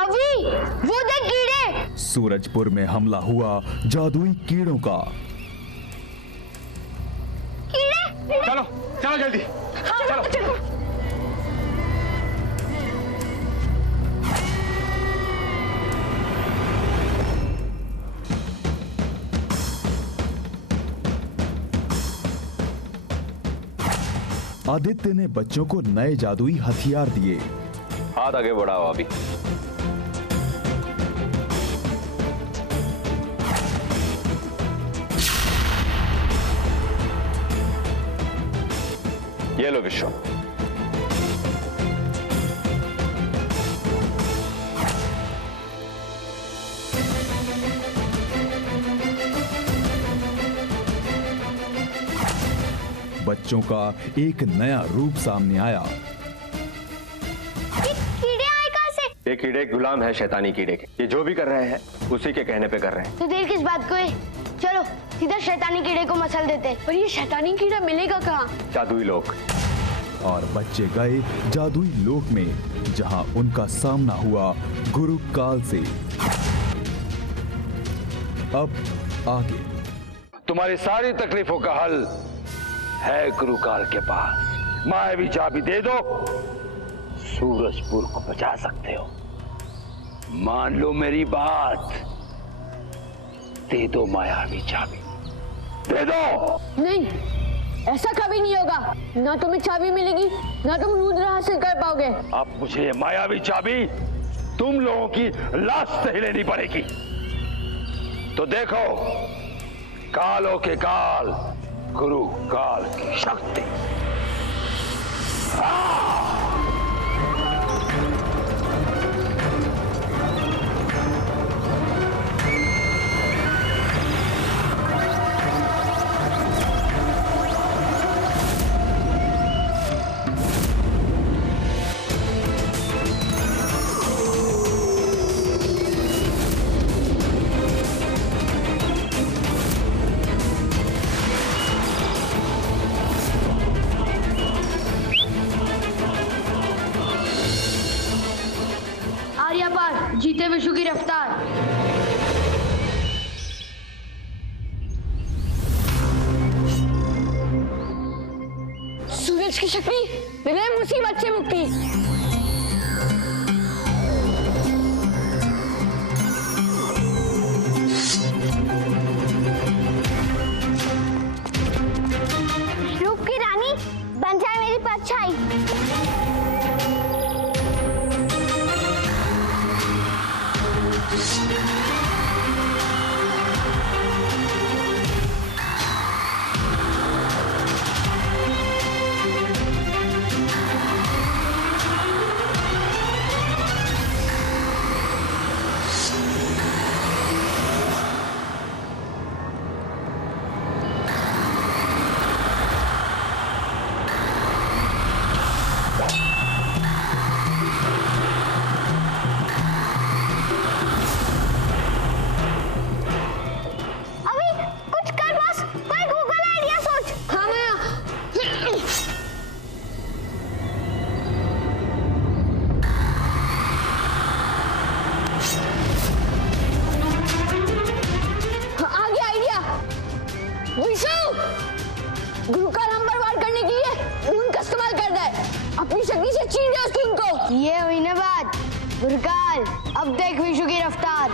अभी वो देख कीड़े। सूरजपुर में हमला हुआ जादुई कीड़ों का। कीड़े चलो चलो जल्दी। हाँ, चलो। आदित्य ने बच्चों को नए जादुई हथियार दिए। हाथ आगे बढ़ाओ अभी। ये लो विश्व। बच्चों का एक नया रूप सामने आया। ये कीड़े आए कहाँ से? ये कीड़े गुलाम है शैतानी कीड़े के। ये जो भी कर रहे हैं उसी के कहने पे कर रहे हैं। तो देर किस बात को है? चलो सीधा शैतानी कीड़े को मसल देते। पर ये शैतानी कीड़ा मिलेगा कहाँ? जादुई लोक। और बच्चे गए जादुई लोक में, जहां उनका सामना हुआ गुरु काल से। अब आगे। तुम्हारी सारी तकलीफों का हल है गुरु काल के पास। मायावी चाबी दे दो, सूरजपुर को बचा सकते हो। मान लो मेरी बात, दे दो मायावी चाबी, दे दो। नहीं, ऐसा कभी नहीं होगा। ना तुम्हें चाबी मिलेगी, ना तुम रुद्र हासिल कर पाओगे। अब मुझे ये मायावी चाबी तुम लोगों की लाश से ही लेनी पड़ेगी। तो देखो, कालों के काल, गुरु काल की शक्ति। आर्यापार जीते विश्व की रफ्तार। सूरज की शक्ति, मिले मुसीबत से मुक्ति। रूप की रानी बन जाए मेरी परछाई। गुरु का नंबर वार करने के लिए ऊन का इस्तेमाल कर रहा है। अपनी शक्ति से छीन दे उसकी उनको। ये हुई ना बात गुरुकाल, अब देख विशु की रफ्तार।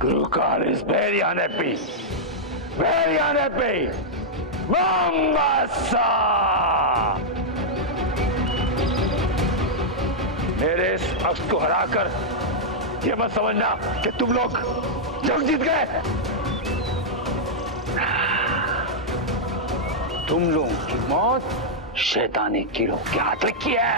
Gurukal is very unhappy. Very unhappy. Mombasa! मेरे इस अक्स को हराकर ये मत समझना कि तुम लोग जंग जीत गए। तुम लोगों की मौत शैतानी कीड़ों के हाथ लिखी है।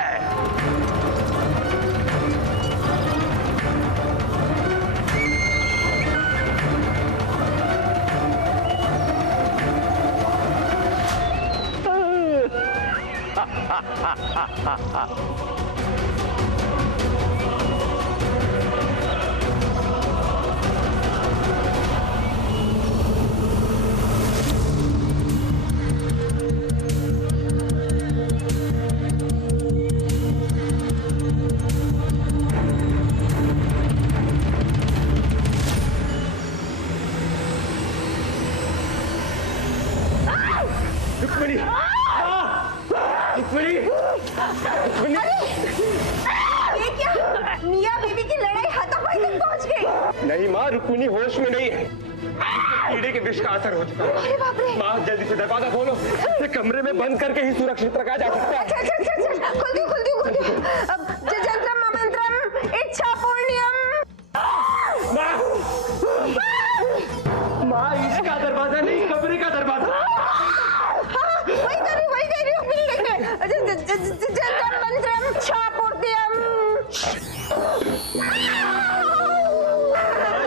ये क्या? मियां बीवी की लड़ाई हाथापाई तक पहुंच गई। नहीं माँ, रुक्मिणी होश में नहीं है। कीड़े के विष का असर हो चुका है। अरे बाप रे। माँ जल्दी से दरवाजा खोलो, इसे कमरे में बंद करके ही सुरक्षित रखा जा सकता है। अच्छा, खोल दियो। अब जजंत्रम ममंत्रम इच्छा पूर्ण्यम। माँ इसका दरवाजा नहीं, कमरे का दरवाजा। वही कर रही हूँ। जजंत्रम मंत्रम इच्छा पूर्ण्यम।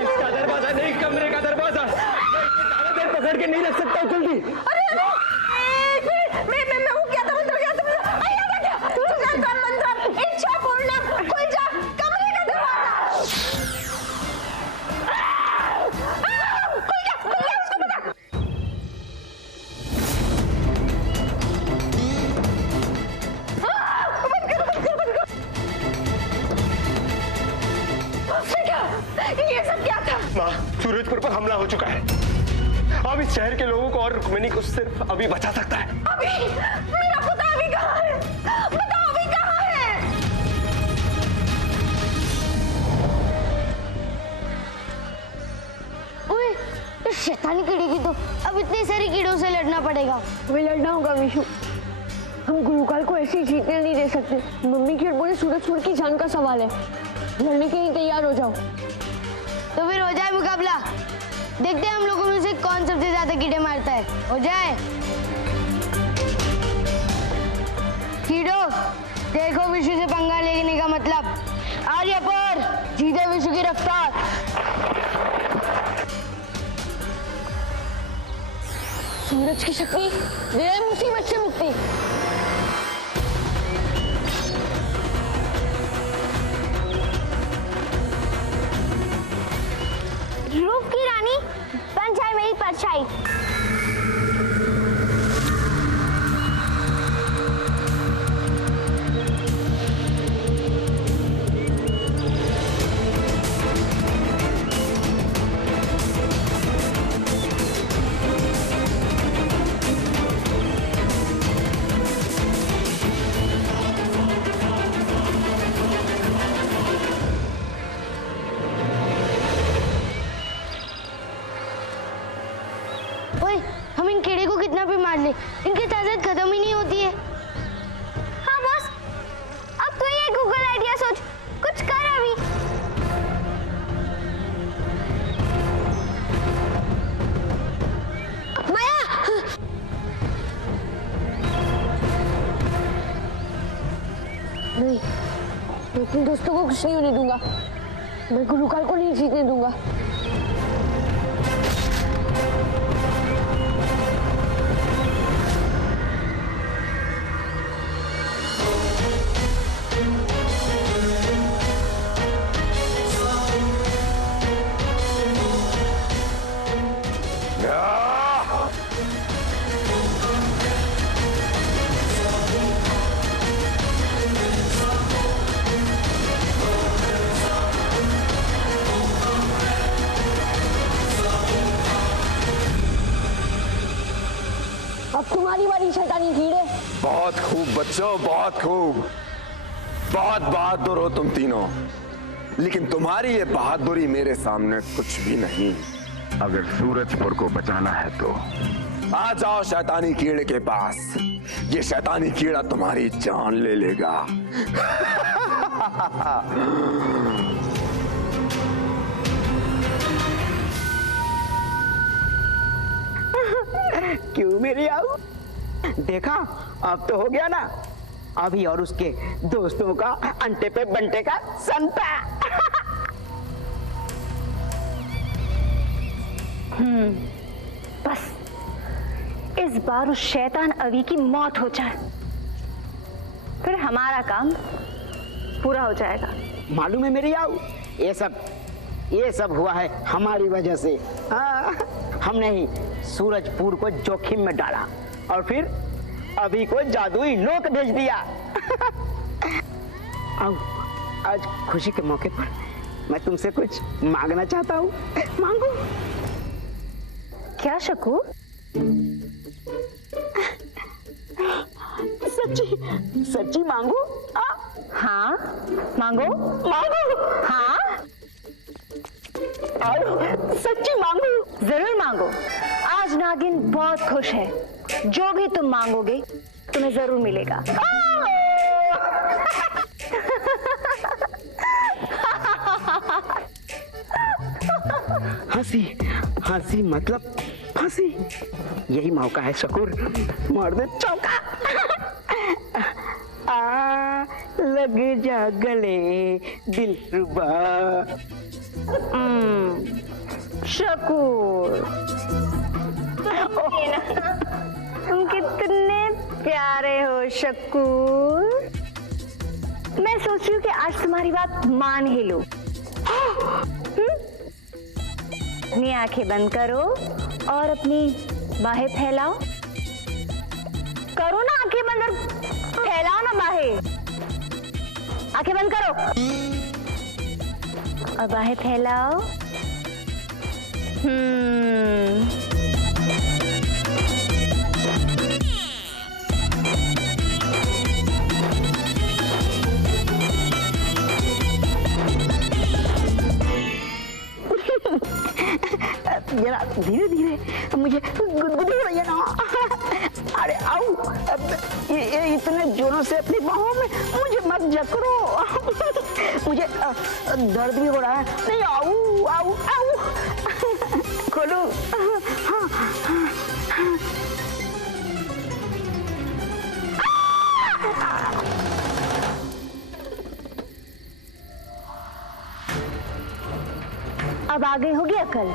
इसका दरवाजा नहीं, कमरे का दरवाजा। ज्यादा देर पकड़ के नहीं रख सकता जल्दी। अरे मैं वो क्या था मंत्र क्या था? याद आ गया। जजंत्रम मंत्रम इच्छा पूर्ण्यम। खुल जा कमरे का दरवाजा। खुल जा उसको बता। ये सब क्या था? माँ, सूरजपुर पर हमला हो चुका है। अब इस शहर के लोगों को और रुक्मिणी को सिर्फ अभी बचा सकता है। अभी मेरा पुत्र अभी कहाँ है? बताओ अभी कहाँ है? ओए, इस शैतानी कीड़े की तो अब इतने सारे कीड़ों से लड़ना पड़ेगा। हमें लड़ना होगा विशु। हम गुरुकाल को ऐसे ही जीतने नहीं दे सकते। मम्मी की और पूरे सूरजपुर की जान का सवाल है। लड़ने के लिए तैयार हो जाओ। तो फिर हो जाए मुकाबला। देखते हैं हम लोगों में से कौन सबसे ज्यादा कीड़े मारता है। हो जाए। कीड़ो, देखो विशु से पंगा लेने का मतलब। आर्य पर जीते विशु की रफ्तार। सूरज की शक्ति दे मुसीबत से मुक्ति। रूप की रानी बन जाए मेरी परछाई। हम इन कीड़े को कितना भी मार ले, इनकी ताकत खत्म ही नहीं होती है। हाँ बॉस, अब तो ये गूगल आइडिया सोच, कुछ कर अभी। माया, नहीं, मैं अपने दोस्तों को कुछ नहीं होने दूंगा। मैं गुरुकाल को नहीं जीतने दूंगा। अब तुम्हारी बारी शैतानी कीड़े। बहुत खूब बच्चों, बहुत खूब। बहुत बहादुर हो तुम तीनों, लेकिन तुम्हारी ये बहादुरी मेरे सामने कुछ भी नहीं। अगर सूरजपुर को बचाना है तो आ जाओ शैतानी कीड़े के पास। ये शैतानी कीड़ा तुम्हारी जान ले लेगा। क्यों मेरी आऊ? देखा, अब तो हो गया ना। अभी और उसके दोस्तों का अंटे पे बंटे का संता। बस इस बार उस शैतान अवी की मौत हो जाए। फिर हमारा काम पूरा हो जाएगा। मालूम है मेरी आऊ, ये सब हुआ है हमारी वजह से। हाँ, हमने ही सूरजपुर को जोखिम में डाला और फिर अभी को जादुई लोक भेज दिया। आओ, आज खुशी के मौके पर मैं तुमसे कुछ मांगना चाहता हूँ। मांगू? क्या शकू? सच्ची मांगू? हाँ मांगो। मांगू? हाँ सच्ची मांगू? जरूर मांगो। आज नागिन बहुत खुश है, जो भी तुम मांगोगे तुम्हें जरूर मिलेगा। हंसी मतलब फांसी। यही मौका है शकूर, मार दे चौका। आ लग जा गले दिलरुबा। शकूर, तुम कितने प्यारे हो शकूर। मैं सोच रही हूँ कि आज तुम्हारी बात मान ही लो। अपनी आंखें बंद करो और अपनी बाहें फैलाओ। करो ना आंखें बंद और फैलाओ ना बाहें। आंखें बंद करो और बाहें फैलाओ। जरा धीरे धीरे, मुझे गुदगुदी हो रही है ना। अरे आओ, ये इतने जोरों से अपनी बाहों में मुझे मत जकड़ो। मुझे दर्द भी हो रहा है। नहीं, आओ आओ आओ, खोलो। हाँ, हाँ, हाँ। अब आ गई होगी अकल।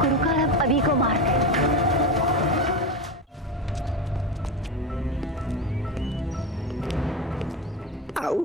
गुरुकाल अब अभी को मारते हैं। आओ।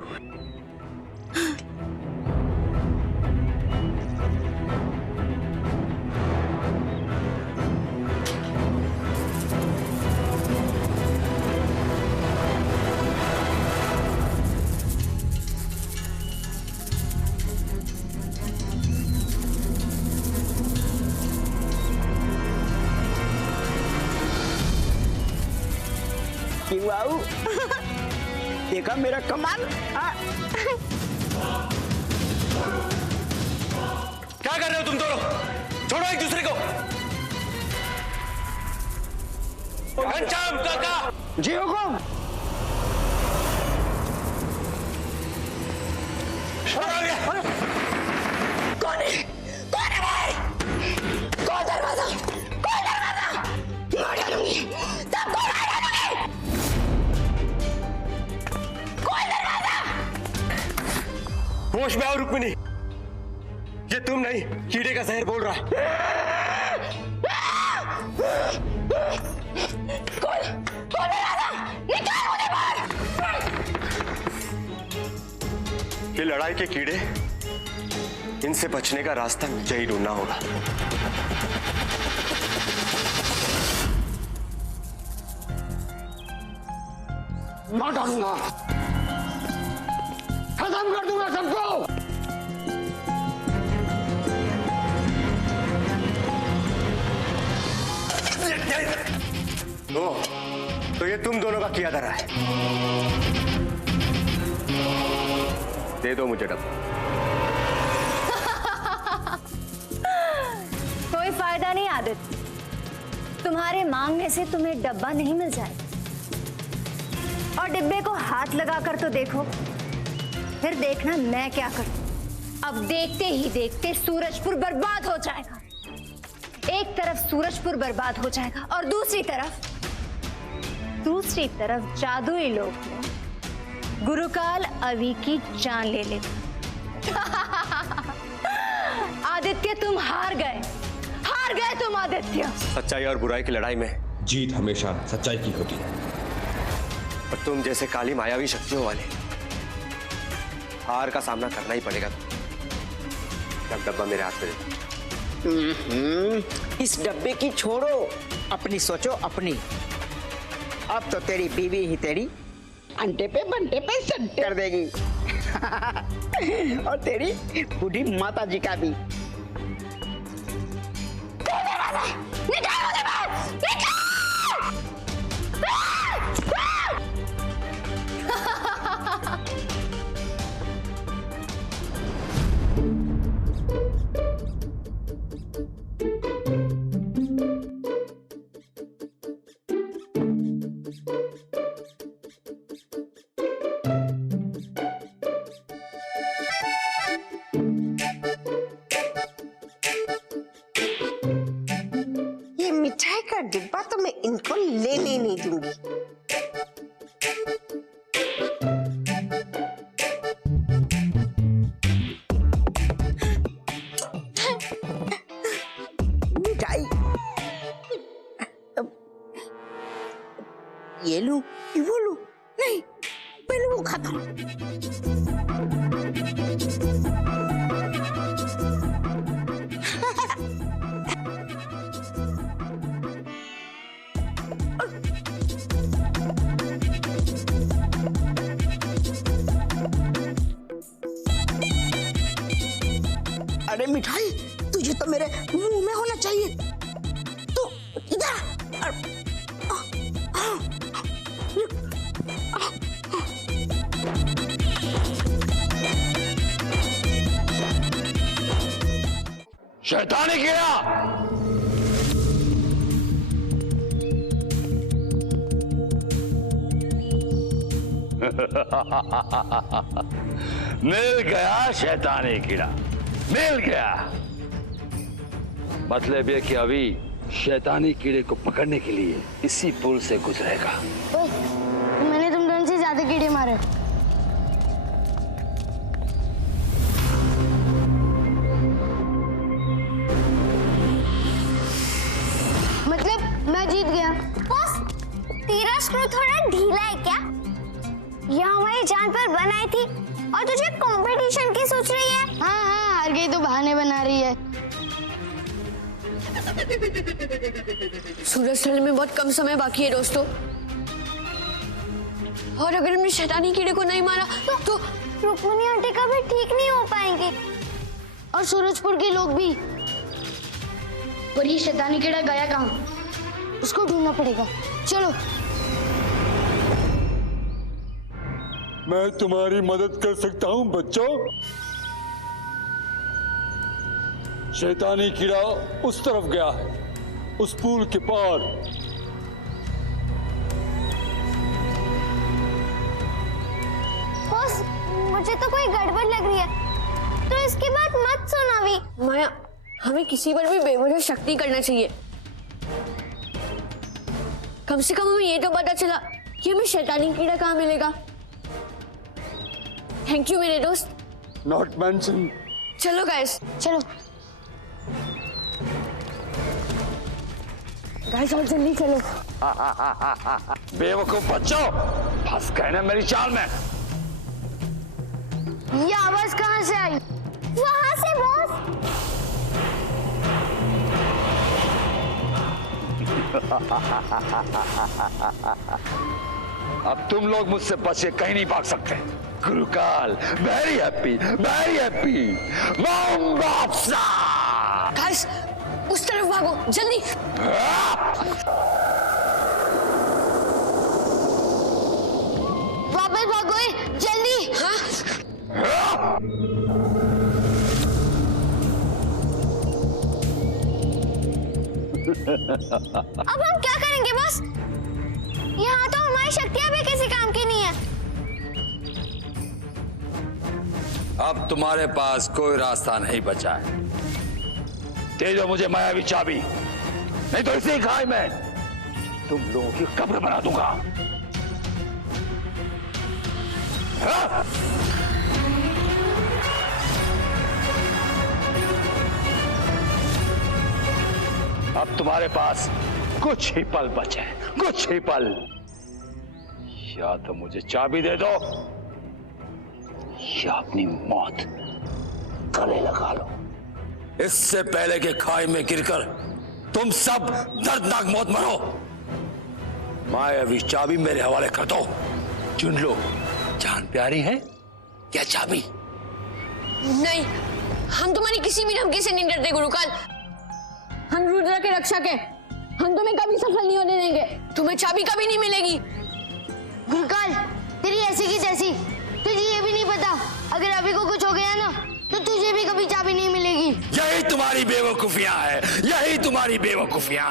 क्यों आओ? देखा मेरा कमाल? क्या कर रहे हो तुम दोनों? छोड़ो एक दूसरे को। घनश्याम काका। जी हुकुम। कौन है? कौन है भाई? कौन दरवाजा? कौन दरवाजा? मार डालूंगी, सबको मार डालूंगी। कौन दरवाजा? होश में आओ रुक्मिणी, ये तुम नहीं, कीड़े का जहर बोल रहा है। कौन दरवाजा? निकाल मुझे बाहर। ये लड़ाई के कीड़े, इनसे बचने का रास्ता मुझे ही ढूंढना होगा। मार डालूंगा, खत्म कर दूंगा सबको। तो ये तुम दोनों का किया धरा है। दे दो मुझे डब्बा। कोई फायदा नहीं आदित्य, तुम्हारे मांगने से तुम्हें डब्बा नहीं मिल जाएगा। और डिब्बे को हाथ लगाकर तो देखो, फिर देखना मैं क्या करूं। अब देखते ही देखते सूरजपुर बर्बाद हो जाएगा। एक तरफ सूरजपुर बर्बाद हो जाएगा और दूसरी तरफ जादुई लोक में गुरुकाल अभी की जान ले लेगा। आदित्य तुम हार गए, हार गए तुम आदित्य। सच्चाई और बुराई की लड़ाई में जीत हमेशा सच्चाई की होती है। और तुम जैसे काली मायावी शक्तियों वाले हार का सामना करना ही पड़ेगा। जब डब्बा मेरे हाथ में इस डब्बे की छोड़ो, अपनी सोचो अपनी। अब तो तेरी बीवी ही तेरी अंटे पे बंटे पे सट्टे कर देगी और तेरी बूढ़ी माता जी का भी। ये मिठाई का डिब्बा तो मैं इनको लेने नहीं दूंगी। मिठाई ये लूं कि वो लूं? नहीं, पहले वो खाता हूं। अरे मिठाई, तुझे तो मेरे मुंह में होना चाहिए। तू इधर। शैतानी कीड़ा, मिल गया शैतानी कीड़ा, मिल गया। मतलब ये कि अभी शैतानी कीड़े को पकड़ने के लिए इसी पुल से गुजरेगा। मैंने तुम दोनों से ज्यादा कीड़े मारे। मतलब मैं जीत गया। बॉस, तेरा स्क्रू थोड़ा ढीला है क्या? यह हमारी जान पर बनाई थी और तुझे कंपटीशन की सोच रही है? हाँ हाँ, हार गई तो बहाने बना रही है। सूरज ढलने में बहुत कम समय बाकी है दोस्तों, और अगर हमने शैतानी कीड़े को नहीं मारा तो रुक्मिणी आंटी का भी ठीक नहीं हो पाएंगे। और सूरजपुर के लोग भी। पर ये शैतानी कीड़ा गया कहाँ? उसको ढूंढना पड़ेगा। चलो। मैं तुम्हारी मदद कर सकता हूं बच्चों। शैतानी कीड़ा उस तरफ गया है, उस पुल के पार। बॉस, मुझे तो कोई गड़बड़ लग रही है, तो इसकी बात मत सुन अभी। माया, हमें किसी पर भी बेवजह शक्ति करना चाहिए। कम से कम हमें ये तो पता चला कि हमें शैतानी कीड़ा कहाँ मिलेगा। थैंक यू मेरे दोस्त। Not mention. चलो गाइस, चलो गाइस, और जल्दी चलो। बेवकूफ बच्चों, फंस गए ना मेरी चाल में। ये आवाज कहाँ से आई? वहां से बॉस। अब तुम लोग मुझसे बच के कहीं नहीं भाग सकते। गुरुकाल, very happy, very happy. Guys, उस तरफ भागो जल्दी। वापस भागो जल्दी। हाँ? अब हम क्या करेंगे बॉस? यहाँ तो हमारी शक्तियाँ भी किसी काम की नहीं है। अब तुम्हारे पास कोई रास्ता नहीं बचा है। दे दो मुझे मायावी चाबी, नहीं तो इसी खाई में तुम लोगों की कब्र बना दूंगा। हाँ? अब तुम्हारे पास कुछ ही पल बचे, कुछ ही पल। या तो मुझे चाबी दे दो या अपनी मौत गले लगा लो। इससे पहले कि खाई में गिरकर तुम सब दर्दनाक मौत मरो, मायावी चाबी मेरे हवाले कर दो। चुन लो, जान प्यारी है क्या चाबी? नहीं, हम तुम्हारी किसी भी धमकी से नहीं डरते गुरुकाल। हम रुद्र के रक्षक हैं। हम तुम्हें कभी सफल नहीं होने देंगे। तुम्हें चाबी कभी नहीं मिलेगी। गुरुकाल, तेरी ऐसी की तैसी। तुझे ये भी नहीं पता, अगर अभी को कुछ हो गया ना तो तुझे भी कभी चाबी नहीं मिलेगी। यही तुम्हारी बेवकूफियां है, यही तुम्हारी बेवकूफियां।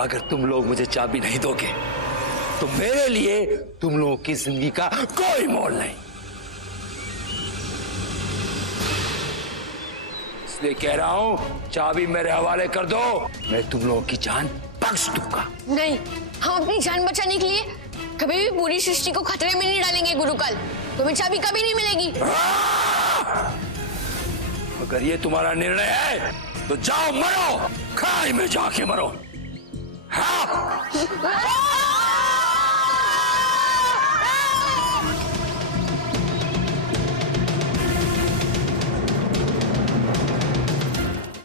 अगर तुम लोग मुझे चाबी नहीं दोगे तो मेरे लिए तुम लोगों की जिंदगी का कोई मोल नहीं। इसलिए कह रहा हूं, चाबी मेरे हवाले कर दो, मैं तुम लोगों की जान बख्श दूंगा। नहीं, हम अपनी जान बचाने के लिए कभी भी पूरी सृष्टि को खतरे में नहीं डालेंगे गुरुकाल। तुम्हें चाबी कभी नहीं मिलेगी। अगर ये तुम्हारा निर्णय है तो जाओ मरो, खाई में जाके मरो। हाँ।